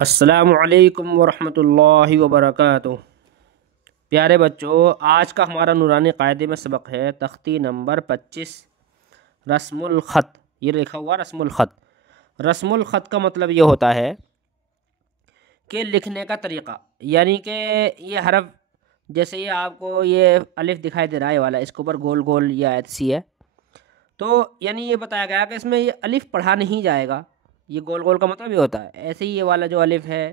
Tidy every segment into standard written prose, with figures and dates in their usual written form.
السلام علیکم ورحمۃ اللہ وبرکاتہ۔ پیارے بچوں، آج کا ہمارا نورانی قاعدے میں سبق ہے تختی نمبر 25، رسم الخط۔ یہ لکھا ہوا رسم الخط۔ رسم الخط کا مطلب یہ ہوتا ہے کہ لکھنے کا طریقہ، یعنی کہ یہ حرف، جیسے یہ آپ کو یہ الف دکھائی دے رہا ہے، یہ والا اس کے اوپر گول گول یہ آیت سی ہے، تو یعنی یہ بتایا گیا کہ اس میں یہ الف پڑھا نہیں جائے گا۔ یہ گول گول کا مطلب یہ ہوتا ہے، ایسے ہی یہ والا جو الف ہے،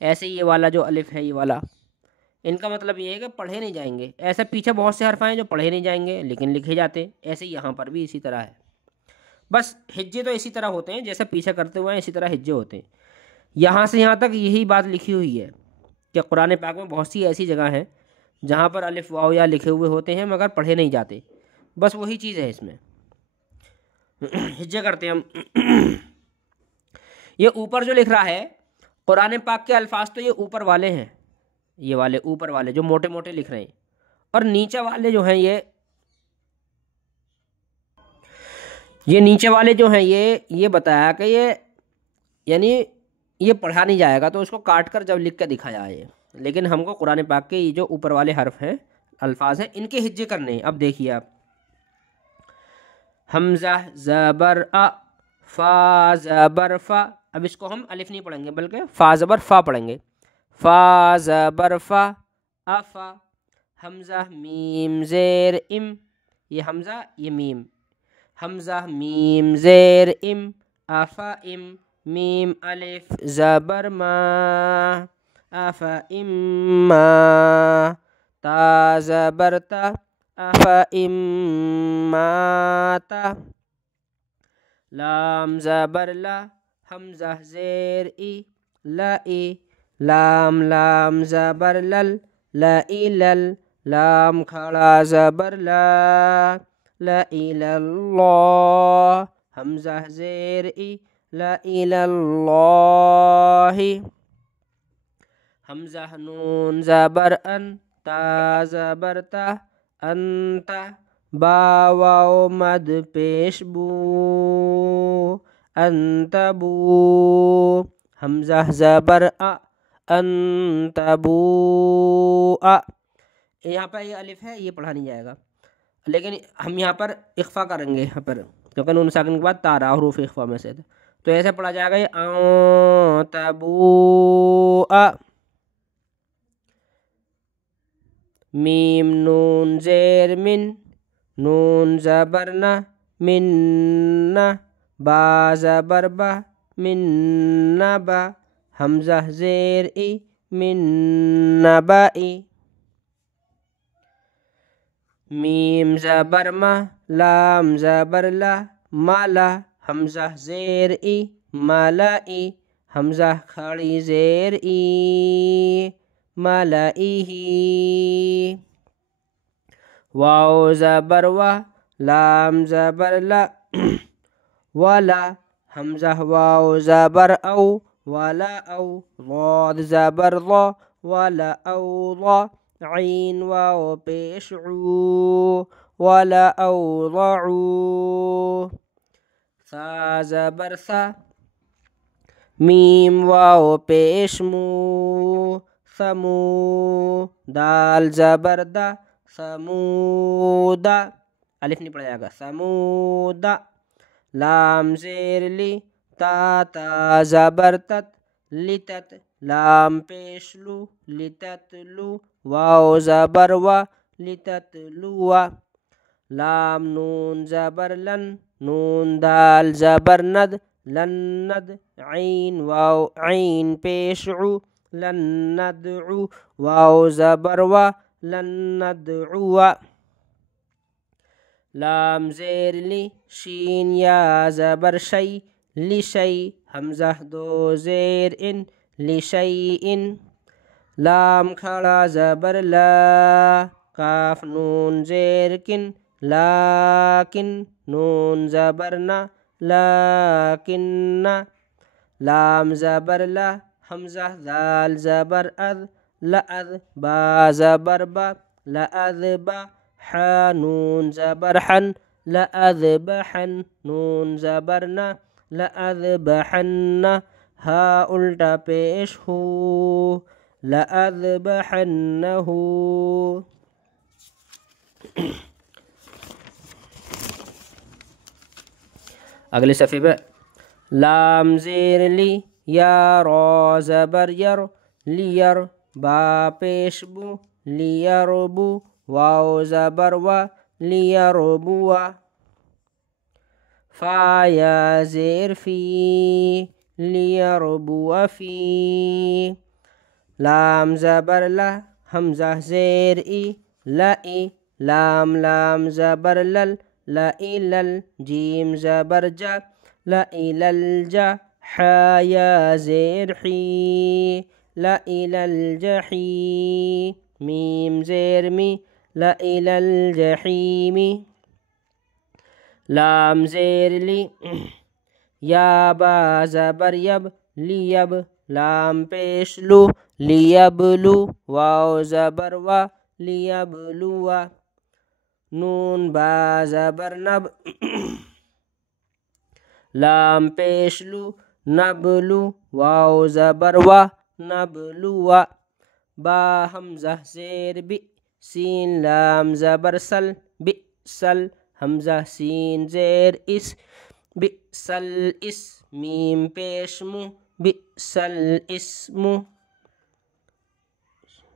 ایسے ہی یہ والا جو الف ہے، یہ والا، ان کا مطلب یہ ہے کہ پڑھے نہیں جائیں گے۔ ایسے پیچھے بہت سے حرف ہیں جو پڑھے نہیں جائیں گے لیکن لکھے جاتے ہیں، ایسے یہاں پر بھی اسی طرح ہے۔ بس ہجے تو اسی طرح ہوتے ہیں جیسے پیچھے کرتے ہوئے ہیں، اسی طرح ہجے ہوتے ہیں۔ یہاں سے یہاں تک یہی بات لکھی ہوئی ہے کہ قرآن پاک میں بہت سی ایسی جگہ ہیں جہاں پر الف واو یا لکھے ہوئے ہوتے ہیں مگر پڑھے نہیں جاتے۔ بس وہی چیز ہے اس میں۔ ہجے کرتے ہیں ہم۔ یہ اوپر جو لکھ رہا ہے قرآن پاک کے الفاظ، تو یہ اوپر والے ہیں، یہ والے اوپر والے جو موٹے موٹے لکھ رہے ہیں، اور نیچے والے جو ہیں یہ نیچے والے جو ہیں یہ بتایا کہ یہ یعنی یہ پڑھا نہیں جائے گا، تو اس کو کاٹ کر جب لکھ کے دکھا جائے۔ لیکن ہم کو قرآن پاک کے یہ جو اوپر والے حرف ہیں، الفاظ ہیں، ان کے ہجے کرنے ہیں۔ اب دیکھیے آپ، حمزہ زبر ا، فا زبر فا۔ اب اس کو ہم الف نہیں پڑھیں گے بلکہ فا زبر فا پڑھیں گے۔ فا زبر فا، افا۔ حمزہ میم زیر ام، یہ حمزہ یہ میم، حمزہ میم زیر ام، افا ام۔ میم الف زبر ما، افا ام ما۔ تا زبر تا، افا ام ما تا۔ لام زبر لا، حمزہ زیر ای، لا ای۔ لام لام زبر لل، لا ای لل۔ لام کھڑا زبر لا، لا ای اللہ۔ حمزہ زیر ای، لا ای اللہ۔ حمزہ نون زبر ان، تا زبر تا، انت۔ با واو مد پیش بو، انت بو۔ حمزہ زبر ا، انت بو ا۔ یہاں پر یہ الف ہے، یہ پڑھا نہیں جائے گا، لیکن ہم یہاں پر اخفا کریں گے، یہاں پر کیونکہ نون ساکن کے بعد تارا حروف اخفا میں سے، تو ایسے پڑھا جائے گا یہ انت بو ا۔ میم نون زیر من، نون زبر نہ، من نہ۔ با زبر با، من نبا۔ حمزہ زیر ای، من نبائی۔ میم زبر ما، لام زبر لا، مالا۔ حمزہ زیر ای، مالائی۔ حمزہ کھڑی زیر ای، مالائیہ۔ واو زبر وا، لام زبر لا، والا۔ حمزہ واو زبر او، والا او۔ ضاد زبر ضا، والا او ضا۔ عین واو پیش عو، والا او ضعو۔ ثا زبر ثا، میم واو پیش مو، ثمو۔ دال زبر دا، ثمودا۔ الف نہیں پڑھا جائے گا، ثمودا۔ لام زیر لی، تا تا زبر تت، لتت۔ لام پیش لو، لتت لو۔ واو زبر وا، لتت لوا۔ لام نون زبر لن، نون دال زبر ند، لن ند۔ عین واو عین پیش عو، لن ندعو۔ واو زبر وا، لن ندعو۔ لام زیر لی، شین یا زبر شی، لشی۔ حمزہ دو زیر ان، لشیئن۔ لام کھڑا زبر لا، کاف نون زیر کن، لاکن۔ نون زبر نا، لاکن۔ لام زبر لا، حمزہ ذال زبر اذ، لأذ۔ با زبر با، لأذبا۔ حا نون زبر حن، لأذبحن۔ نون زبر نا، لأذبحن۔ ہا الٹا پیش ہو لأذبحنہ. اگلے صفحے پہ لام زیر لی یا را زبر یر لیر با پیش بو لیربو واو زبر و لیربو فا یا زیر فی لیربو فی لام زبر لا حمزہ زیر ای لائی لام لام زبر لل لائی لل جیم زبر جا لائی لل جا حا یا زیر حی لائی لل جحی میم زیر می لائی لل جحیمی لام زیر لی یا با زبر یب لیب لام پیش لو لیبلو واو زبر و لیبلو نون با زبر نب لام پیش لو نبلو واو زبر و نبلو با حمزہ زیر بی سین لام زبر سل بئسل حمزہ سین زیر اس بئسل اس میم پیش مو بئسل اسم.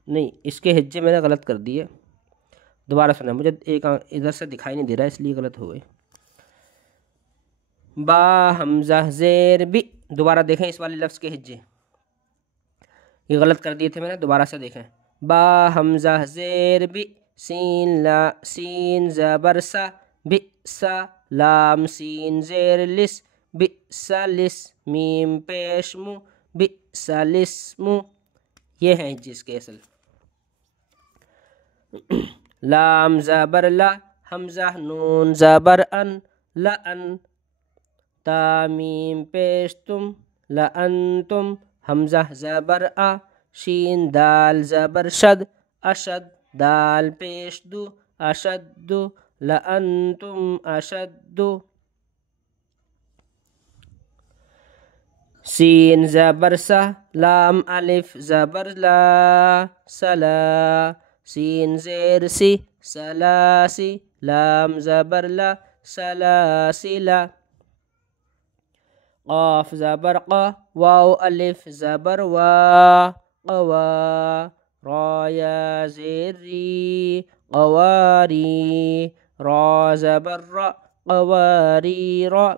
نہیں اس کے ہجے میں نے غلط کر دیے, دوبارہ سنا, مجھے ایک ادھر سے دکھائی نہیں دے رہا ہے اس لیے غلط ہو گئے. با حمزہ زیر بی, دوبارہ دیکھیں اس والے لفظ کے ہجے, یہ غلط کر دیے تھے میں نے, دوبارہ سے دیکھیں. با حمزہ زیر بی سین لا سین زبر سا بئسا لام سین زیر لس بئسا لس میم پیش مو بئسا لسم. یہ ہیں جس کے اصل. لام زبر لا حمزہ نون زبر ان لأن تا میم پیش تم لأنتم حمزہ زبر آ شین دال زبر شد اشد دال پیش دو اشد لأنتم اشد. سین زبر سا لام الف زبر لا سلا سین زیر سی سلاسی لام زبر لا سلاسلا قاف زبر قا واو الف زبر وا قوا را یا زیر ری قواری را زبر را قواری را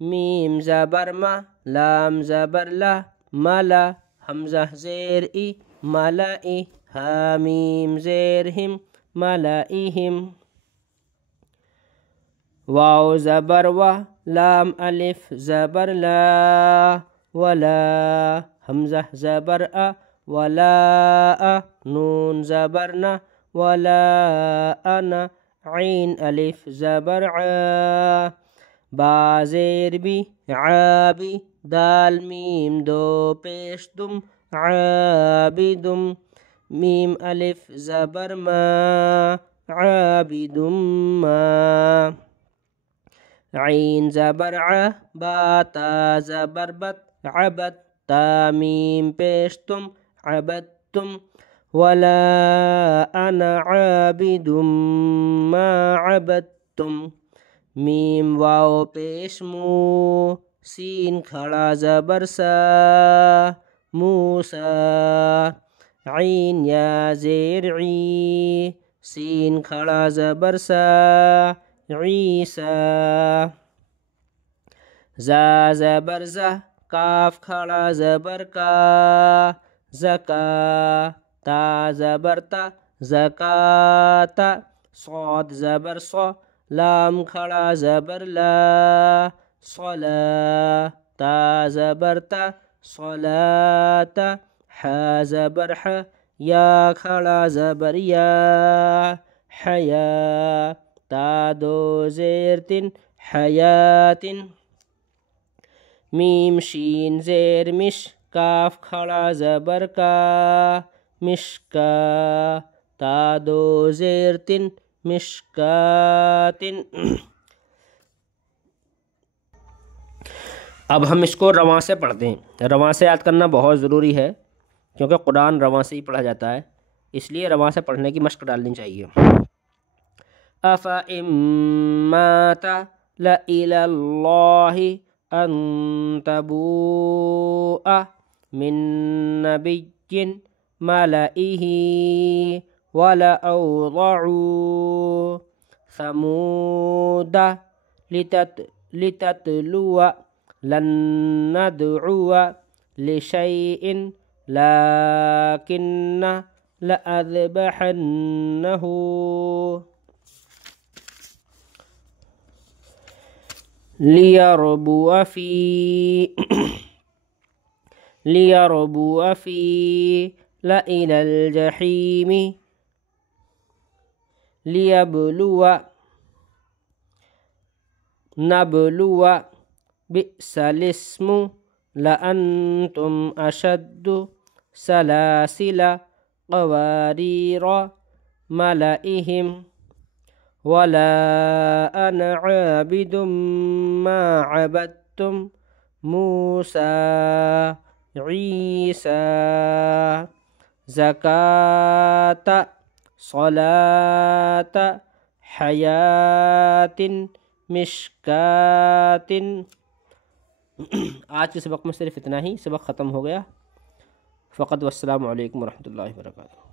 میم زبر ما لام زبر لا ملا حمزہ زیر ای ملائی ہا میم زیر ہم ملائہم واو زبر و لام الف زبر لا ولا حمزہ زبر ا ولا نون زبر نا ولا انا عین الف زبر ع با زیر بی عابی دال میم دو پیش دم عابدم میم الف زبر ما عابدم ما عین زبر ع با تا زبر بت عبد تا میم پیش تم عبدتم ولا انا عابد ما عبدتم میم واو پیش مو سین کھڑا زبر سا موسا عین یا زیر عی سین کھڑا زبر سا عیسا زا زبر زا کاف کھڑا زبر کا زکا تا زبر تا زکاتا صاد زبر صا لام کھڑا زبر لا صلا تا زبر تا صلاتا حا زبر ح یا کھڑا زبر یا حیا تا دو زیر تن حیات میم شین زیر مش کاف کھڑا زبر کا مشکا تا دو زیر تن مشکات. اب ہم اس کو رواں سے پڑھتے ہیں۔ رواں سے یاد کرنا بہت ضروری ہے کیونکہ قرآن رواں سے ہی پڑھا جاتا ہے، اس لیے رواں سے پڑھنے کی مشق ڈالنی چاہیے۔ أَفَإِن مَّاتَ لَإِلَى اللَّهِ أَن تَبُوءَ مِن نَّبِيٍّ مَلَئِهِ وَلَأَوْضَعُوا ثَمُودَ لِتَتْلُوَ لَن نَّدْعُوَ لِشَيْءٍ لَّكِنَّ لَأَذْبَحَنَّهُ لِيَرْبُوَ فِي لَإِلَى الْجَحِيمِ نَبْلُوَ بِئْسَ الْإِثْمُ لَأَنتُمْ أَشَدُّ سَلَاسِلَ قَوَارِيرَ مَلَئِهِمْ وَلَا أَنَا عَابِدٌ مَّا عَبَدتُّمْ مُوسَىٰ عِيسَىٰ زَكَاةَ صَلَاةَ حَيَاةٍ مِشْكَاةٍ۔ آج کے سبق میں صرف اتنا ہی، سبق ختم ہو گیا۔ فقط والسلام علیکم ورحمۃ اللہ وبرکاتہ۔